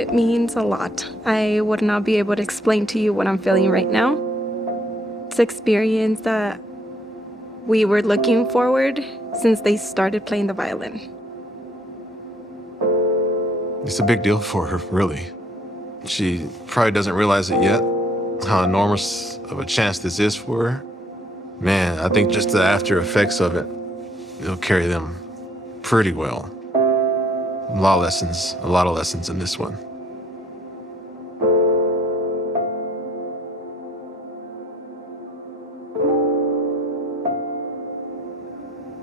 It means a lot. I would not be able to explain to you what I'm feeling right now. It's an experience that we were looking forward since they started playing the violin. It's a big deal for her, really. She probably doesn't realize it yet, how enormous of a chance this is for her. Man, I think just the after effects of it, it'll carry them pretty well. A lot of lessons in this one.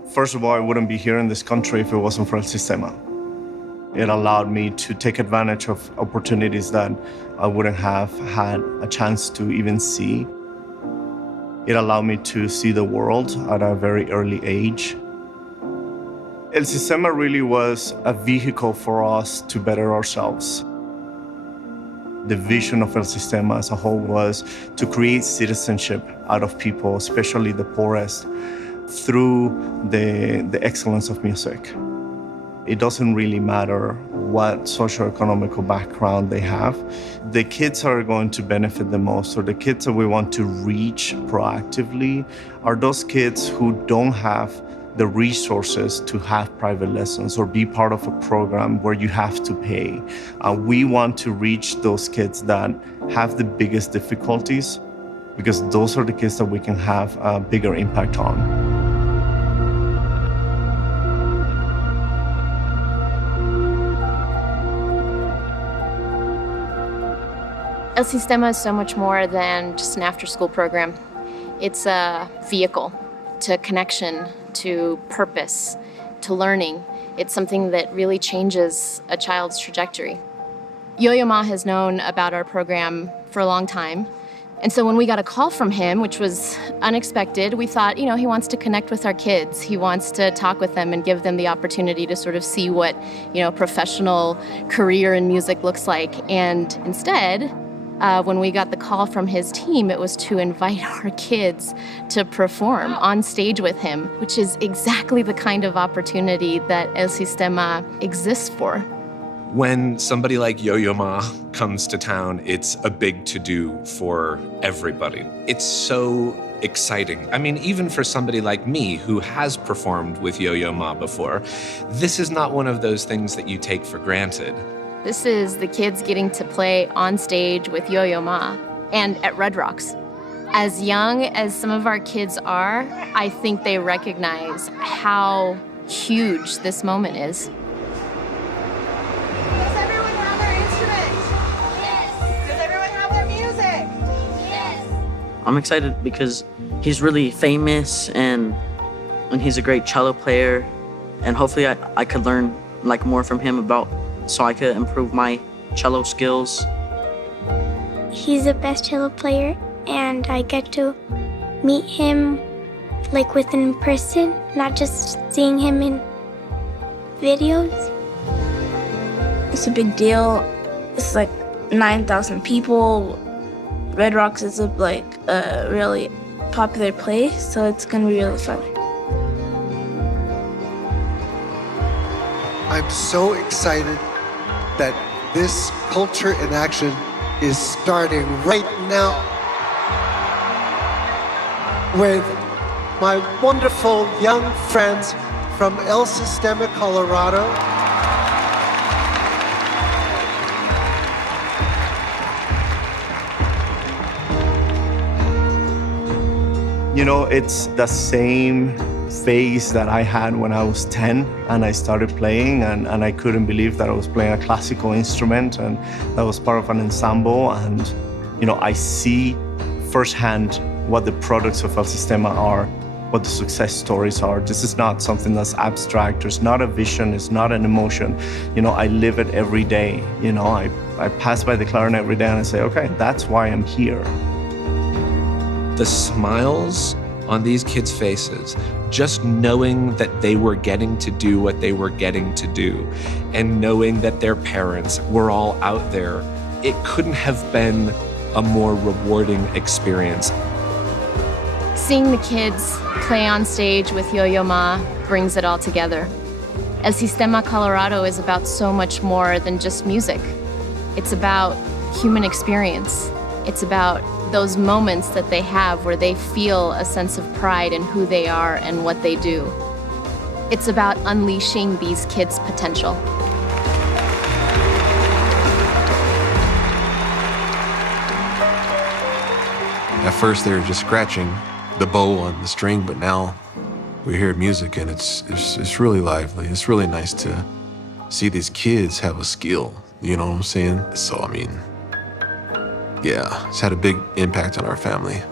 First of all, I wouldn't be here in this country if it wasn't for El Sistema. It allowed me to take advantage of opportunities that I wouldn't have had a chance to even see. It allowed me to see the world at a very early age. El Sistema really was a vehicle for us to better ourselves. The vision of El Sistema as a whole was to create citizenship out of people, especially the poorest, through the excellence of music. It doesn't really matter what socioeconomic background they have. The kids are going to benefit the most, or the kids that we want to reach proactively are those kids who don't have the resources to have private lessons or be part of a program where you have to pay. We want to reach those kids that have the biggest difficulties, because those are the kids that we can have a bigger impact on. El Sistema is so much more than just an after-school program. It's a vehicle to connection, to purpose, to learning. It's something that really changes a child's trajectory. Yo-Yo Ma has known about our program for a long time. And so when we got a call from him, which was unexpected, we thought, he wants to connect with our kids. He wants to talk with them and give them the opportunity to sort of see what, professional career in music looks like. And instead, when we got the call from his team, it was to invite our kids to perform on stage with him, which is exactly the kind of opportunity that El Sistema exists for. When somebody like Yo-Yo Ma comes to town, it's a big to-do for everybody. It's so exciting. I mean, even for somebody like me who has performed with Yo-Yo Ma before, this is not one of those things that you take for granted. This is the kids getting to play on stage with Yo-Yo Ma and at Red Rocks. As young as some of our kids are, I think they recognize how huge this moment is. Does everyone have their instruments? Yes. Does everyone have their music? Yes. I'm excited because he's really famous and he's a great cello player, and hopefully I could learn more from him so I could improve my cello skills. He's the best cello player, and I get to meet him in person, not just seeing him in videos. It's a big deal. It's 9,000 people. Red Rocks is a really popular place, so it's gonna be really fun. I'm so excited that this culture in action is starting right now with my wonderful young friends from El Sistema Colorado. It's the same phase that I had when I was 10 and I started playing, and I couldn't believe that I was playing a classical instrument and that was part of an ensemble. And I see firsthand what the products of El Sistema are, what the success stories are. This is not something that's abstract. There's not a vision, it's not an emotion. I live it every day. I pass by the clarinet every day and I say, okay, that's why I'm here. The smiles on these kids' faces, just knowing that they were getting to do what they were getting to do, and knowing that their parents were all out there, it couldn't have been a more rewarding experience. Seeing the kids play on stage with Yo-Yo Ma brings it all together. El Sistema Colorado is about so much more than just music. It's about human experience. It's about those moments that they have where they feel a sense of pride in who they are and what they do. It's about unleashing these kids' potential. At first, they were just scratching the bow on the string, but now we hear music, and it's really lively. It's really nice to see these kids have a skill. You know what I'm saying? So, I mean, yeah, it's had a big impact on our family.